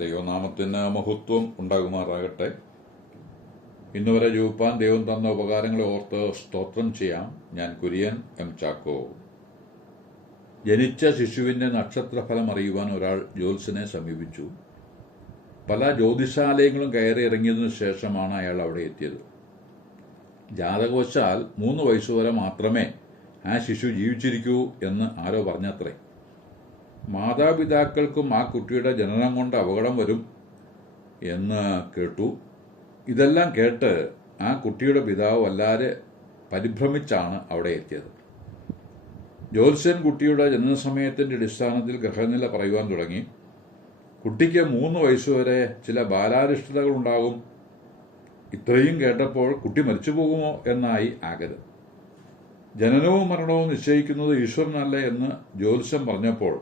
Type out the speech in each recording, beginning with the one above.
ദൈവനാമത്തിന് മഹത്വം ഉണ്ടാകുമാറാകട്ടെ. ഇന്നുവരെ ജീവിപ്പാൻ ദൈവം തന്ന ഉപകാരങ്ങളെ ഓർത്ത് സ്തോത്രം ചെയ്യാം. ഞാൻ കുര്യൻ എം ചാക്കോ. ജനിച്ച ശിശുവിൻ്റെ നക്ഷത്രഫലം അറിയുവാൻ ഒരാൾ ജ്യോത്സ്യനെ സമീപിച്ചു. പല ജ്യോതിശാലയങ്ങളും കയറി ഇറങ്ങിയതിനു ശേഷമാണ് അയാൾ അവിടെ എത്തിയത്. ജാതകവശാൽ 3 വയസ്സുവരെ മാത്രമേ ആ ശിശു ജീവിച്ചിരിക്കൂ എന്ന് ആരോ പറഞ്ഞത്രേ. മാതാപിതാക്കൾക്കും ആ കുട്ടിയുടെ ജനനം കൊണ്ട് അപകടം വരും എന്ന് കേട്ടു. ഇതെല്ലാം കേട്ട് ആ കുട്ടിയുടെ പിതാവ് വല്ലാതെ പരിഭ്രമിച്ചാണ് അവിടെ എത്തിയത്. ജ്യോത്സ്യൻ കുട്ടിയുടെ ജനനസമയത്തിൻ്റെ അടിസ്ഥാനത്തിൽ ഗ്രഹനില പറയുവാൻ തുടങ്ങി. കുട്ടിക്ക് 3 വയസ്സുവരെ ചില ബാലാരിഷ്ടതകളുണ്ടാകും. ഇത്രയും കേട്ടപ്പോൾ കുട്ടി മരിച്ചു പോകുമോ എന്നായി ആകരുത്. ജനനവും മരണവും നിശ്ചയിക്കുന്നത് ഈശ്വരനല്ല എന്ന് ജ്യോത്സ്യം പറഞ്ഞപ്പോൾ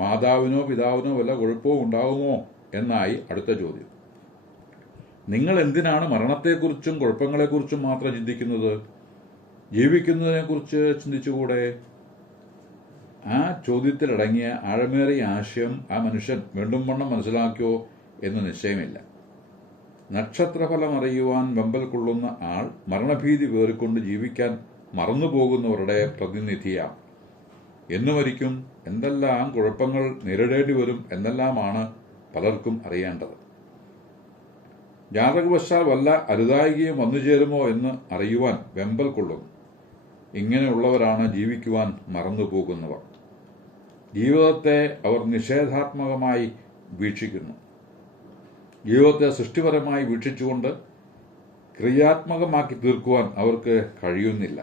മാതാവിനോ പിതാവിനോ വല്ല കുഴപ്പവും ഉണ്ടാകുമോ എന്നായി അടുത്ത ചോദ്യം. നിങ്ങൾ എന്തിനാണ് മരണത്തെക്കുറിച്ചും കുഴപ്പങ്ങളെക്കുറിച്ചും മാത്രം ചിന്തിക്കുന്നത്? ജീവിക്കുന്നതിനെക്കുറിച്ച് ചിന്തിച്ചുകൂടെ? ആ ചോദ്യത്തിലടങ്ങിയ ആഴമേറിയ ആശയം ആ മനുഷ്യൻ വീണ്ടും വണ്ണം മനസ്സിലാക്കിയോ എന്ന് നിശ്ചയമില്ല. നക്ഷത്രഫലം അറിയുവാൻ വെമ്പൽ കൊള്ളുന്ന ആൾ മരണഭീതി വേറിക്കൊണ്ട് ജീവിക്കാൻ മറന്നുപോകുന്നവരുടെ പ്രതിനിധിയാണ്. എന്നു മരിക്കും, എന്തെല്ലാം കുഴപ്പങ്ങൾ നേരിടേണ്ടി വരും എന്നെല്ലാമാണ് പലർക്കും അറിയേണ്ടത്. ജാതകവശാൽ വല്ല അരുതായികയും വന്നുചേരുമോ എന്ന് അറിയുവാൻ വെമ്പൽ കൊള്ളുന്നു. ഇങ്ങനെയുള്ളവരാണ് ജീവിക്കുവാൻ മറന്നുപോകുന്നവർ. ജീവിതത്തെ അവർ നിഷേധാത്മകമായി വീക്ഷിക്കുന്നു. ജീവിതത്തെ സൃഷ്ടിപരമായി വീക്ഷിച്ചുകൊണ്ട് ക്രിയാത്മകമാക്കി തീർക്കുവാൻ അവർക്ക് കഴിയുന്നില്ല.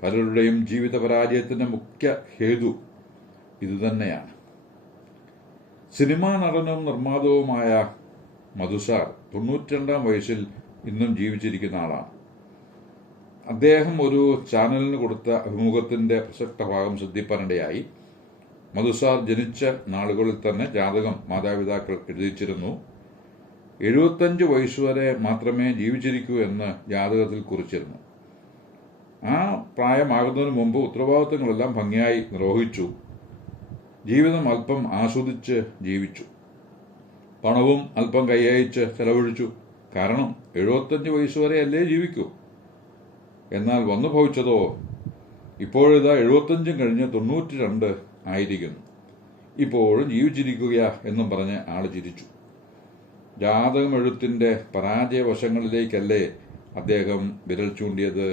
പലരുടെയും ജീവിത പരാജയത്തിൻ്റെ മുഖ്യ ഹേതു ഇതുതന്നെയാണ്. സിനിമാ നടനും നിർമ്മാതാവുമായ മധുസാർ 92-ാം വയസ്സിൽ ഇന്നും ജീവിച്ചിരിക്കുന്ന ആളാണ്. അദ്ദേഹം ഒരു ചാനലിന് കൊടുത്ത അഭിമുഖത്തിൻ്റെ പ്രസക്ത ഭാഗം ശ്രദ്ധിപ്പാനിടയായി. മധുസാർ ജനിച്ച നാളുകളിൽ തന്നെ ജാതകം മാതാപിതാക്കൾ എഴുതിച്ചിരുന്നു. 75 വയസ്സുവരെ മാത്രമേ ജീവിച്ചിരിക്കൂ എന്ന് ജാതകത്തിൽ കുറിച്ചിരുന്നു. ആ പ്രായമാകുന്നതിന് മുമ്പ് ഉത്തരവാദിത്തങ്ങളെല്ലാം ഭംഗിയായി നിർവഹിച്ചു. ജീവിതം അല്പം ആസ്വദിച്ച് ജീവിച്ചു. പണവും അല്പം കൈയയച്ച് ചെലവഴിച്ചു. കാരണം 75 വയസ്സുവരെ അല്ലേ ജീവിക്കൂ. എന്നാൽ വന്നു ഭവിച്ചതോ ഇപ്പോഴിതാ 75 കഴിഞ്ഞ് 92 ആയിരിക്കുന്നു. ഇപ്പോഴും ജീവിച്ചിരിക്കുക എന്നും പറഞ്ഞ് ആൾ ചിരിച്ചു. ജാതകമെഴുത്തിൻ്റെ പരാജയവശങ്ങളിലേക്കല്ലേ അദ്ദേഹം വിരൽ ചൂണ്ടിയത്?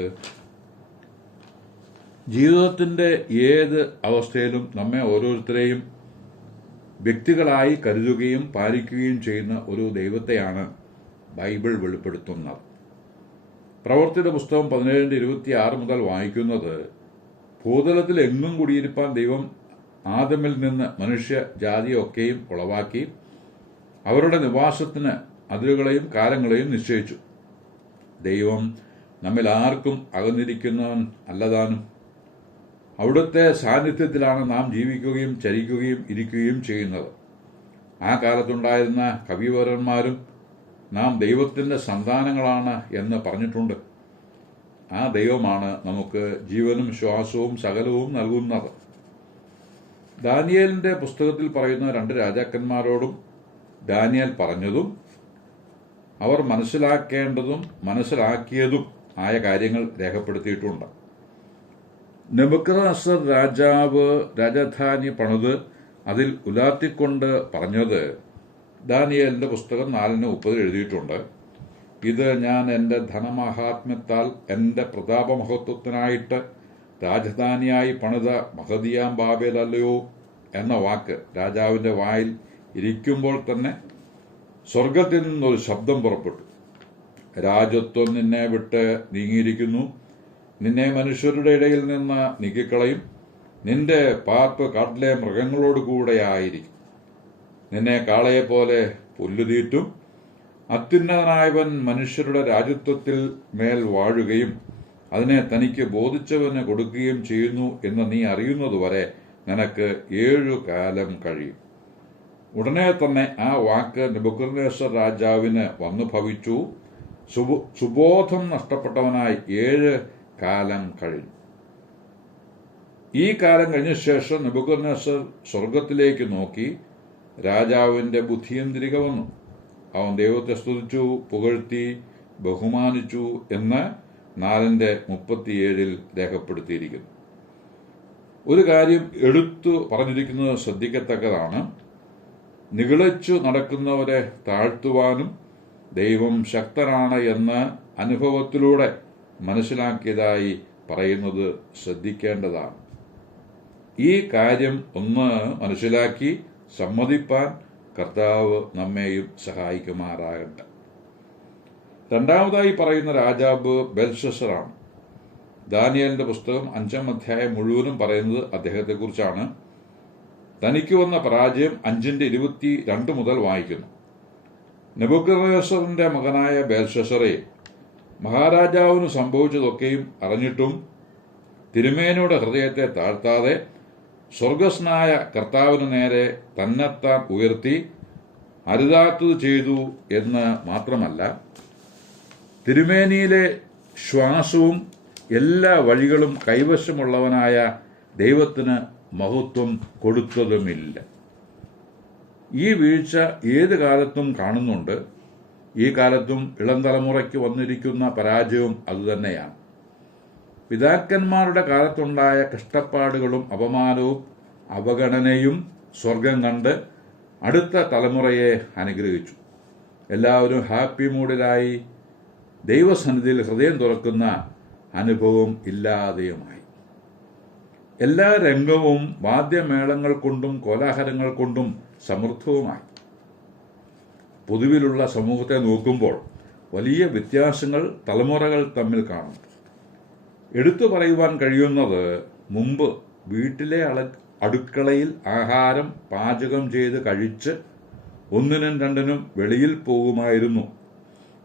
ജീവിതത്തിൻ്റെ ഏത് അവസ്ഥയിലും നമ്മെ ഓരോരുത്തരെയും വ്യക്തികളായി കരുതുകയും പാലിക്കുകയും ചെയ്യുന്ന ഒരു ദൈവത്തെയാണ് ബൈബിൾ വെളിപ്പെടുത്തുന്നത്. പ്രവൃത്തിയുടെ പുസ്തകം 17:26 മുതൽ വായിക്കുന്നത്, ഭൂതലത്തിൽ എങ്ങും കുടിയിരിപ്പാൻ ദൈവം ആദമിൽ നിന്ന് മനുഷ്യ ജാതിയൊക്കെയും ഉളവാക്കി അവരുടെ നിവാസത്തിന് അതിരുകളെയും കാലങ്ങളെയും നിശ്ചയിച്ചു. ദൈവം നമ്മിൽ ആർക്കും അകന്നിരിക്കുന്നവൻ അല്ലതാനും. അവിടുത്തെ സാന്നിധ്യത്തിലാണ് നാം ജീവിക്കുകയും ചരിക്കുകയും ഇരിക്കുകയും ചെയ്യുന്നത്. ആ കാലത്തുണ്ടായിരുന്ന കവിവരന്മാരും നാം ദൈവത്തിൻ്റെ സന്താനങ്ങളാണ് എന്ന് പറഞ്ഞിട്ടുണ്ട്. ആ ദൈവമാണ് നമുക്ക് ജീവനും ശ്വാസവും സകലവും നൽകുന്നത്. ദാനിയേലിൻ്റെ പുസ്തകത്തിൽ പറയുന്ന 2 രാജാക്കന്മാരോടും ദാനിയേൽ പറഞ്ഞതും അവർ മനസ്സിലാക്കേണ്ടതും മനസ്സിലാക്കിയതും ആയ കാര്യങ്ങൾ രേഖപ്പെടുത്തിയിട്ടുണ്ട്. നെബൂഖദ്നേസർ രാജാവ് രാജധാനി പണിത് അതിൽ ഉലാത്തിക്കൊണ്ട് പറഞ്ഞത് ദാനിയേലിൻ്റെ പുസ്തകം 4:30 എഴുതിയിട്ടുണ്ട്. ഇത് ഞാൻ എൻ്റെ ധനമഹാത്മ്യത്താൽ എൻ്റെ പ്രതാപമഹത്വത്തിനായിട്ട് രാജധാനിയായി പണിത മഹതിയാം ബാബേലല്ലയോ എന്ന വാക്ക് രാജാവിൻ്റെ വായിൽ ഇരിക്കുമ്പോൾ തന്നെ സ്വർഗത്തിൽ നിന്നൊരു ശബ്ദം പുറപ്പെട്ടു. രാജത്വം നിന്നെ വിട്ട് നീങ്ങിയിരിക്കുന്നു. നിന്നെ മനുഷ്യരുടെ ഇടയിൽ നിന്ന് നീക്കിക്കളയും. നിന്റെ പാർപ്പ് കാട്ടിലെ മൃഗങ്ങളോടുകൂടെ ആയിരിക്കും. നിന്നെ കാളയെപ്പോലെ പുല്ലുതീറ്റും. അത്യുന്നതനായവൻ മനുഷ്യരുടെ രാജ്യത്വത്തിൽ മേൽ വാഴുകയും അതിനെ തനിക്ക് ബോധിച്ചവന് കൊടുക്കുകയും ചെയ്യുന്നു എന്ന് നീ അറിയുന്നതുവരെ നിനക്ക് 7 കാലം കഴിയും. ഉടനെ തന്നെ ആ വാക്ക് നെബൂഖദ്നേസർ രാജാവിന് വന്നു ഭവിച്ചു. സുബോധം നഷ്ടപ്പെട്ടവനായി 7 കാലം കഴിഞ്ഞു. ഈ കാലം കഴിഞ്ഞ ശേഷം നെബൂഖദ്നേസർ സ്വർഗത്തിലേക്ക് നോക്കി രാജാവിൻ്റെ ബുദ്ധിയും തിരികെ വന്നു. അവൻ ദൈവത്തെ സ്തുതിച്ചു, പുകഴ്ത്തി, ബഹുമാനിച്ചു എന്ന് 4:37 രേഖപ്പെടുത്തിയിരിക്കുന്നു. ഒരു കാര്യം എടുത്തു പറഞ്ഞിരിക്കുന്നത് ശ്രദ്ധിക്കത്തക്കതാണ്. നിഗളിച്ചു നടക്കുന്നവരെ താഴ്ത്തുവാനും ദൈവം ശക്തനാണ് എന്ന് അനുഭവത്തിലൂടെ മനസ്സിലാക്കിയതായി പറയുന്നത് ശ്രദ്ധിക്കേണ്ടതാണ്. ഈ കാര്യം ഒന്ന് മനസ്സിലാക്കി സമ്മതിപ്പാൻ കർത്താവ് നമ്മെയും സഹായിക്കുമാറാകട്ടെ. രണ്ടാമതായി പറയുന്ന രാജാവ് ബെൽഷസ്സറാണ്. ദാനിയേലിന്റെ പുസ്തകം 5-ാം അധ്യായം മുഴുവനും പറയുന്നത് അദ്ദേഹത്തെക്കുറിച്ചാണ്. തനിക്ക് വന്ന പരാജയം 5:22 മുതൽ വായിക്കുന്നു. നെബൂഖദ്നേസറിന്റെ മകനായ ബെൽഷസ്സറേ, മഹാരാജാവിന് സംഭവിച്ചതൊക്കെയും അറിഞ്ഞിട്ടും തിരുമേനിയുടെ ഹൃദയത്തെ താഴ്ത്താതെ സ്വർഗസ്നായ കർത്താവിന് നേരെ തന്നെത്താൻ ഉയർത്തി അരുതാത്തത് ചെയ്തു എന്ന് മാത്രമല്ല, തിരുമേനിയിലെ ശ്വാസവും എല്ലാ വഴികളും കൈവശമുള്ളവനായ ദൈവത്തിന് മഹത്വം കൊടുത്തതുമില്ല. ഈ വീഴ്ച ഏത് കാലത്തും കാണുന്നുണ്ട്. ഈ കാലത്തും ഇളം തലമുറയ്ക്ക് വന്നിരിക്കുന്ന പരാജയവും അതുതന്നെയാണ്. പിതാക്കന്മാരുടെ കാലത്തുണ്ടായ കഷ്ടപ്പാടുകളും അപമാനവും അവഗണനയും സ്വർഗം കണ്ട് അടുത്ത തലമുറയെ അനുഗ്രഹിച്ചു. എല്ലാവരും ഹാപ്പി മൂഡിലായി ദൈവസന്നിധിയിൽ ഹൃദയം തുറക്കുന്ന അനുഭവം ഇല്ലാതെയുമായി. എല്ലാ രംഗവും വാദ്യമേളങ്ങൾ കൊണ്ടും കോലാഹലങ്ങൾ കൊണ്ടും സമൃദ്ധവുമായി. പൊതുവിലുള്ള സമൂഹത്തെ നോക്കുമ്പോൾ വലിയ വ്യത്യാസങ്ങൾ തലമുറകൾ തമ്മിൽ കാണും. എടുത്തു പറയുവാൻ കഴിയുന്നത്, മുമ്പ് വീട്ടിലെ അടുക്കളയിൽ ആഹാരം പാചകം ചെയ്ത് കഴിച്ച് 1-നും 2-നും വെളിയിൽ പോകുമായിരുന്നു.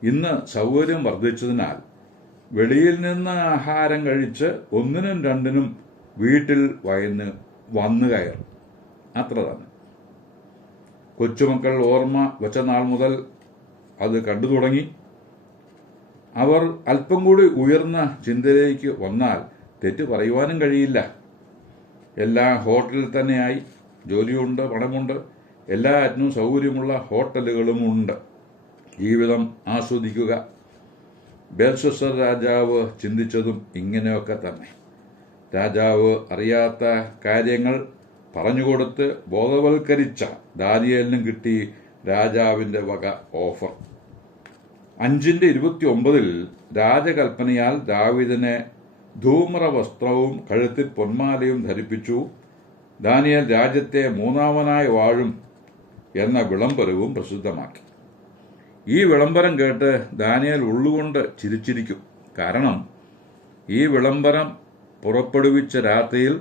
ഇന്ന് സൗകര്യം വർദ്ധിച്ചതിനാൽ വെളിയിൽ നിന്ന് ആഹാരം കഴിച്ച് 1-നും 2-നും വീട്ടിൽ വന്നു കയറും. അത്ര തന്നെ. കൊച്ചുമക്കൾ ഓർമ്മ വച്ച നാൾ മുതൽ അത് കണ്ടു തുടങ്ങി. അവർ അല്പം കൂടി ഉയർന്ന ചിന്തയിലേക്ക് വന്നാൽ തെറ്റ് പറയുവാനും കഴിയില്ല. എല്ലാം ഹോട്ടലിൽ തന്നെയായി. ജോലിയുണ്ട്, പണമുണ്ട്, എല്ലാറ്റിനും സൗകര്യമുള്ള ഹോട്ടലുകളുമുണ്ട്. ജീവിതം ആസ്വദിക്കുക. ബെൽഷസ്സർ രാജാവ് ചിന്തിച്ചതും ഇങ്ങനെയൊക്കെ തന്നെ. രാജാവ് അറിയാത്ത കാര്യങ്ങൾ പറഞ്ഞുകൊടുത്ത് ബോധവൽക്കരിച്ച ദാനിയേലിനും കിട്ടി രാജാവിൻ്റെ വക ഓഫർ. 5:29 രാജകൽപ്പനയാൽ ദാവീദിനെ ധൂമ്ര വസ്ത്രവും കഴുത്തിൽ പൊന്മാലയും ധരിപ്പിച്ചു. ദാനിയേൽ രാജ്യത്തെ 3-ാമനായി വാഴും എന്ന വിളംബരവും പ്രസിദ്ധമാക്കി. ഈ വിളംബരം കേട്ട് ദാനിയേൽ ഉള്ളുകൊണ്ട് ചിരിച്ചിരിക്കും. കാരണം ഈ വിളംബരം പുറപ്പെടുവിച്ച രാത്രിയിൽ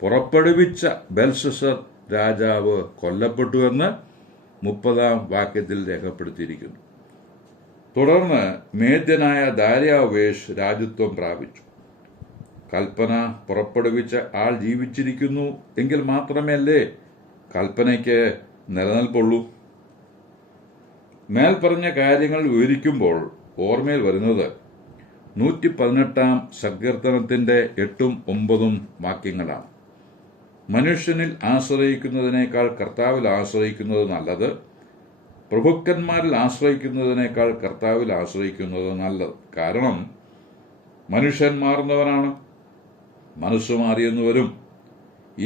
പുറപ്പെടുവിച്ച ബെൽഷസ്സർ രാജാവ് കൊല്ലപ്പെട്ടുവെന്ന് 30-ാം വാക്യത്തിൽ രേഖപ്പെടുത്തിയിരിക്കുന്നു. തുടർന്ന് മേദ്യനായ ദാര്യാവേഷ് രാജ്യത്വം പ്രാപിച്ചു. കൽപ്പന പുറപ്പെടുവിച്ച ആൾ ജീവിച്ചിരിക്കുന്നു എങ്കിൽ മാത്രമല്ലേ കൽപ്പനയ്ക്ക് നിലനിൽപ്പുള്ളൂ. മേൽപ്പറഞ്ഞ കാര്യങ്ങൾ വിവരിക്കുമ്പോൾ ഓർമ്മയിൽ വരുന്നത് 118-ാം സങ്കീർത്തനത്തിന്റെ 8-ഉം 9-ഉം വാക്യങ്ങളാണ്. മനുഷ്യനിൽ ആശ്രയിക്കുന്നതിനേക്കാൾ കർത്താവിൽ ആശ്രയിക്കുന്നത് നല്ലത്, പ്രഭുക്കന്മാരിൽ ആശ്രയിക്കുന്നതിനേക്കാൾ കർത്താവിൽ ആശ്രയിക്കുന്നത് നല്ലത്. കാരണം മനുഷ്യൻ മാറുന്നവനാണ്, മനസ്സു മാറിയെന്ന് വരും,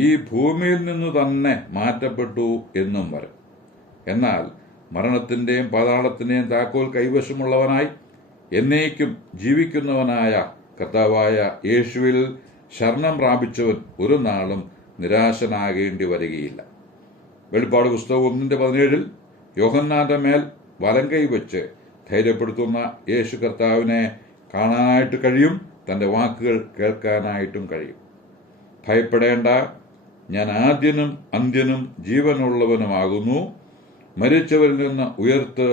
ഈ ഭൂമിയിൽ നിന്ന് തന്നെ മാറ്റപ്പെട്ടു എന്നും വരും. എന്നാൽ മരണത്തിന്റെയും പാതാളത്തിന്റെയും താക്കോൽ കൈവശമുള്ളവനായി എന്നേക്കും ജീവിക്കുന്നവനായ കർത്താവായ യേശുവിൽ ശരണം പ്രാപിച്ചവൻ ഒരു നാളും നിരാശനാകേണ്ടി വരികയില്ല. വെളിപ്പാട് പുസ്തകം 1:17 യോഹന്നാന്റെ മേൽ വലങ്കൈ വെച്ച് ധൈര്യപ്പെടുത്തുന്ന യേശു കർത്താവിനെ കാണാനായിട്ട് കഴിയും, തൻ്റെ വാക്കുകൾ കേൾക്കാനായിട്ടും കഴിയും. ഭയപ്പെടേണ്ട, ഞാൻ ആദ്യനും അന്ത്യനും ജീവനുള്ളവനുമാകുന്നു, മരിച്ചവരിൽ നിന്ന് ഉയർത്ത്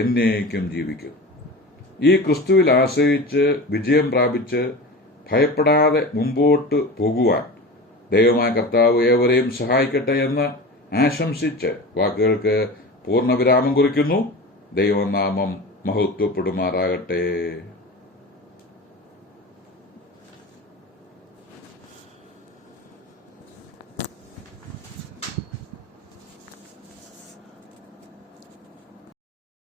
എന്നേക്കും ജീവിക്കും. ഈ ക്രിസ്തുവിൽ ആശ്രയിച്ച് വിജയം പ്രാപിച്ച് ഭയപ്പെടാതെ മുമ്പോട്ട് പോകുവാൻ ദൈവമായ കർത്താവ് ഏവരെയും സഹായിക്കട്ടെ എന്ന് ആശംസിച്ച് വാക്കുകൾക്ക് പൂർണ്ണവിരാമം കുറിക്കുന്നു. ദൈവനാമം മഹത്വപ്പെടുമാറാകട്ടെ.